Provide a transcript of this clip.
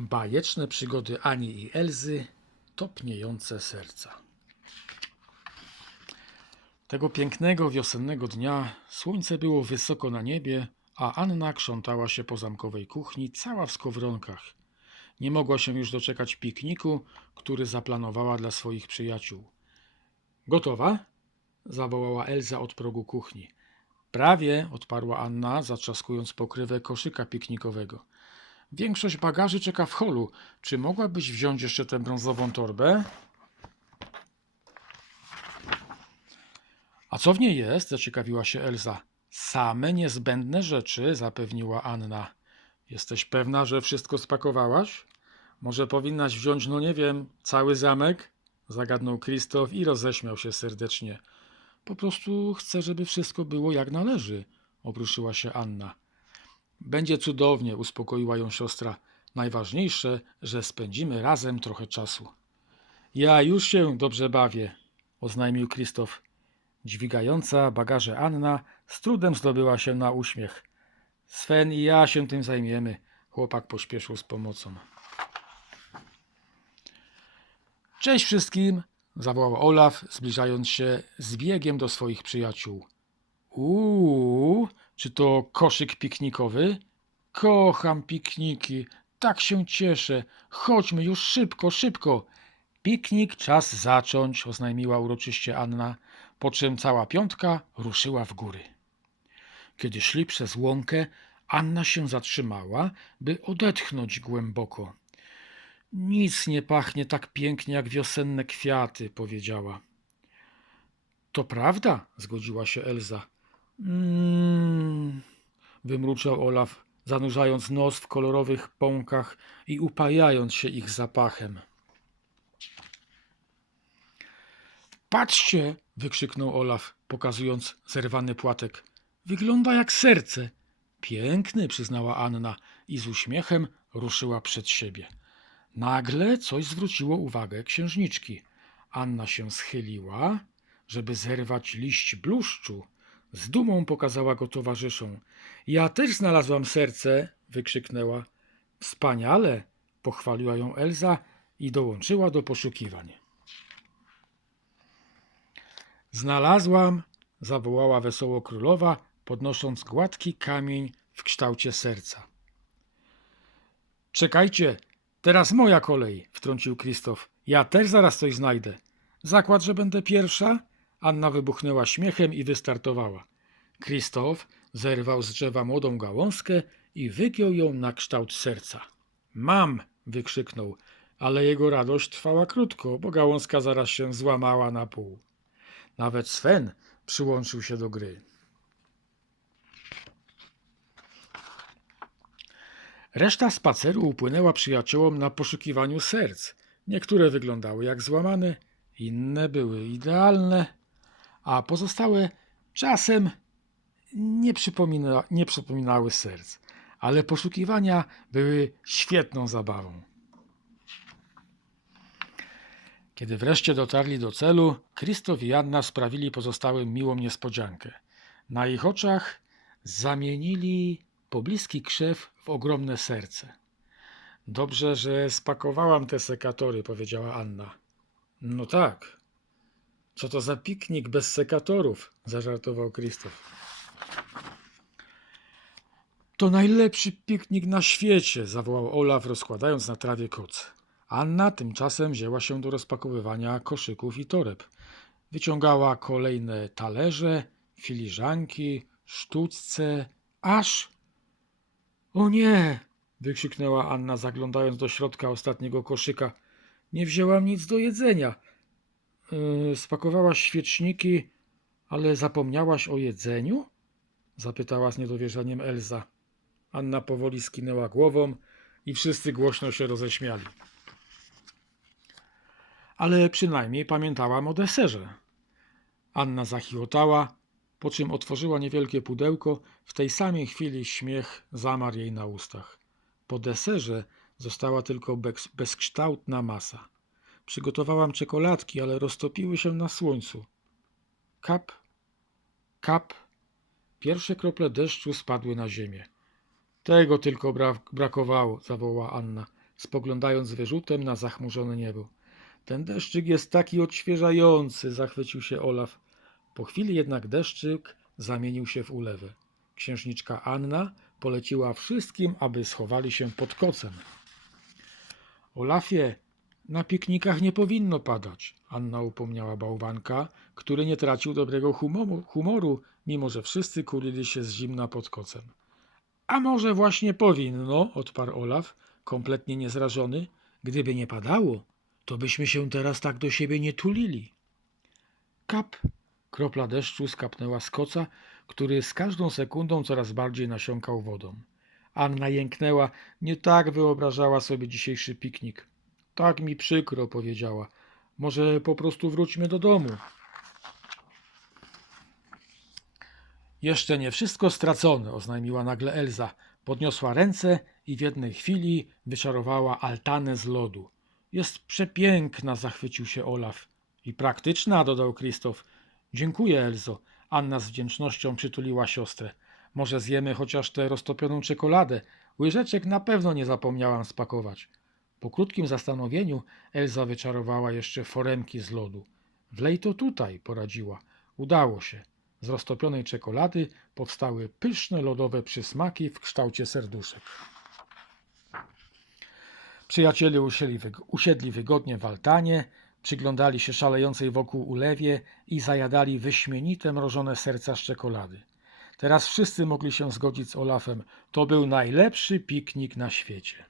Bajeczne przygody Ani i Elzy, topniejące serca. Tego pięknego wiosennego dnia słońce było wysoko na niebie, a Anna krzątała się po zamkowej kuchni, cała w skowronkach. Nie mogła się już doczekać pikniku, który zaplanowała dla swoich przyjaciół. Gotowa? zawołała Elza od progu kuchni. Prawie, odparła Anna, zatrzaskując pokrywę koszyka piknikowego. Większość bagaży czeka w holu. Czy mogłabyś wziąć jeszcze tę brązową torbę? A co w niej jest? zaciekawiła się Elza. Same niezbędne rzeczy, zapewniła Anna. Jesteś pewna, że wszystko spakowałaś? Może powinnaś wziąć, no nie wiem, cały zamek? Zagadnął Krzysztof i roześmiał się serdecznie. Po prostu chcę, żeby wszystko było jak należy, obruszyła się Anna. Będzie cudownie, uspokoiła ją siostra. Najważniejsze, że spędzimy razem trochę czasu. Ja już się dobrze bawię, oznajmił Krzysztof. Dźwigająca bagaże Anna z trudem zdobyła się na uśmiech. Sven i ja się tym zajmiemy. Chłopak pośpieszył z pomocą. Cześć wszystkim, zawołał Olaf, zbliżając się z biegiem do swoich przyjaciół. Uuu, czy to koszyk piknikowy? Kocham pikniki, tak się cieszę. Chodźmy już szybko, szybko. Piknik czas zacząć, oznajmiła uroczyście Anna, po czym cała piątka ruszyła w góry. Kiedy szli przez łąkę, Anna się zatrzymała, by odetchnąć głęboko. Nic nie pachnie tak pięknie jak wiosenne kwiaty, powiedziała. To prawda, zgodziła się Elza. Mmm, wymruczał Olaf, zanurzając nos w kolorowych pąkach i upajając się ich zapachem. Patrzcie! wykrzyknął Olaf, pokazując zerwany płatek. Wygląda jak serce. Piękny, przyznała Anna i z uśmiechem ruszyła przed siebie. Nagle coś zwróciło uwagę księżniczki. Anna się schyliła, żeby zerwać liść bluszczu. Z dumą pokazała go towarzyszom. Ja też znalazłam serce, wykrzyknęła. Wspaniale, pochwaliła ją Elza i dołączyła do poszukiwań. Znalazłam, zawołała wesoło królowa, podnosząc gładki kamień w kształcie serca. Czekajcie, teraz moja kolej, wtrącił Krzysztof. Ja też zaraz coś znajdę. Zakład, że będę pierwsza? Anna wybuchnęła śmiechem i wystartowała. Krzysztof zerwał z drzewa młodą gałązkę i wygiął ją na kształt serca. Mam! wykrzyknął, ale jego radość trwała krótko, bo gałązka zaraz się złamała na pół. Nawet Sven przyłączył się do gry. Reszta spaceru upłynęła przyjaciołom na poszukiwaniu serc. Niektóre wyglądały jak złamane, inne były idealne, a pozostałe czasem nie, przypomina, nie przypominały serc. Ale poszukiwania były świetną zabawą. Kiedy wreszcie dotarli do celu, Krzysztof i Anna sprawili pozostałym miłą niespodziankę. Na ich oczach zamienili pobliski krzew w ogromne serce. Dobrze, że spakowałam te sekatory, powiedziała Anna. No tak. Co to za piknik bez sekatorów? zażartował Krzysztof. To najlepszy piknik na świecie, zawołał Olaf, rozkładając na trawie koc. Anna tymczasem wzięła się do rozpakowywania koszyków i toreb. Wyciągała kolejne talerze, filiżanki, sztućce, aż. O nie! wykrzyknęła Anna, zaglądając do środka ostatniego koszyka. Nie wzięłam nic do jedzenia. Yy, spakowałaś świeczniki, ale zapomniałaś o jedzeniu? zapytała z niedowierzaniem Elza. Anna powoli skinęła głową i wszyscy głośno się roześmiali ale przynajmniej pamiętałam o deserze. Anna zachichotała, po czym otworzyła niewielkie pudełko. W tej samej chwili śmiech zamarł jej na ustach. Po deserze została tylko bez, bezkształtna masa. Przygotowałam czekoladki, ale roztopiły się na słońcu. Kap, kap. Pierwsze krople deszczu spadły na ziemię. Tego tylko bra brakowało, zawołała Anna. spoglądając wyrzutem na zachmurzone niebo. Ten deszczyk jest taki odświeżający, zachwycił się Olaf. Po chwili jednak deszczyk zamienił się w ulewę. Księżniczka Anna poleciła wszystkim, aby schowali się pod kocem. Olafie, na piknikach nie powinno padać, Anna upomniała bałwanka, który nie tracił dobrego humoru, humoru mimo że wszyscy kulili się z zimna pod kocem. A może właśnie powinno, odparł Olaf, kompletnie niezrażony. Gdyby nie padało, to byśmy się teraz tak do siebie nie tulili. Kap! Kropla deszczu skapnęła z koca, który z każdą sekundą coraz bardziej nasiąkał wodą. Anna jęknęła, nie tak wyobrażała sobie dzisiejszy piknik. Tak mi przykro, powiedziała. Może po prostu wróćmy do domu. Jeszcze nie wszystko stracone, oznajmiła nagle Elza. Podniosła ręce i w jednej chwili wyczarowała altanę z lodu. Jest przepiękna, zachwycił się Olaf. I praktyczna, dodał Krzysztof. Dziękuję, Elzo. Anna z wdzięcznością przytuliła siostrę. Może zjemy chociaż tę roztopioną czekoladę. Łyżeczek na pewno nie zapomniałam spakować. Po krótkim zastanowieniu Elza wyczarowała jeszcze foremki z lodu. Wlej to tutaj, poradziła. Udało się. Z roztopionej czekolady powstały pyszne lodowe przysmaki w kształcie serduszek. Przyjaciele usiedli, wyg- usiedli wygodnie w altanie, przyglądali się szalejącej wokół ulewie i zajadali wyśmienite mrożone serca z czekolady. Teraz wszyscy mogli się zgodzić z Olafem. To był najlepszy piknik na świecie.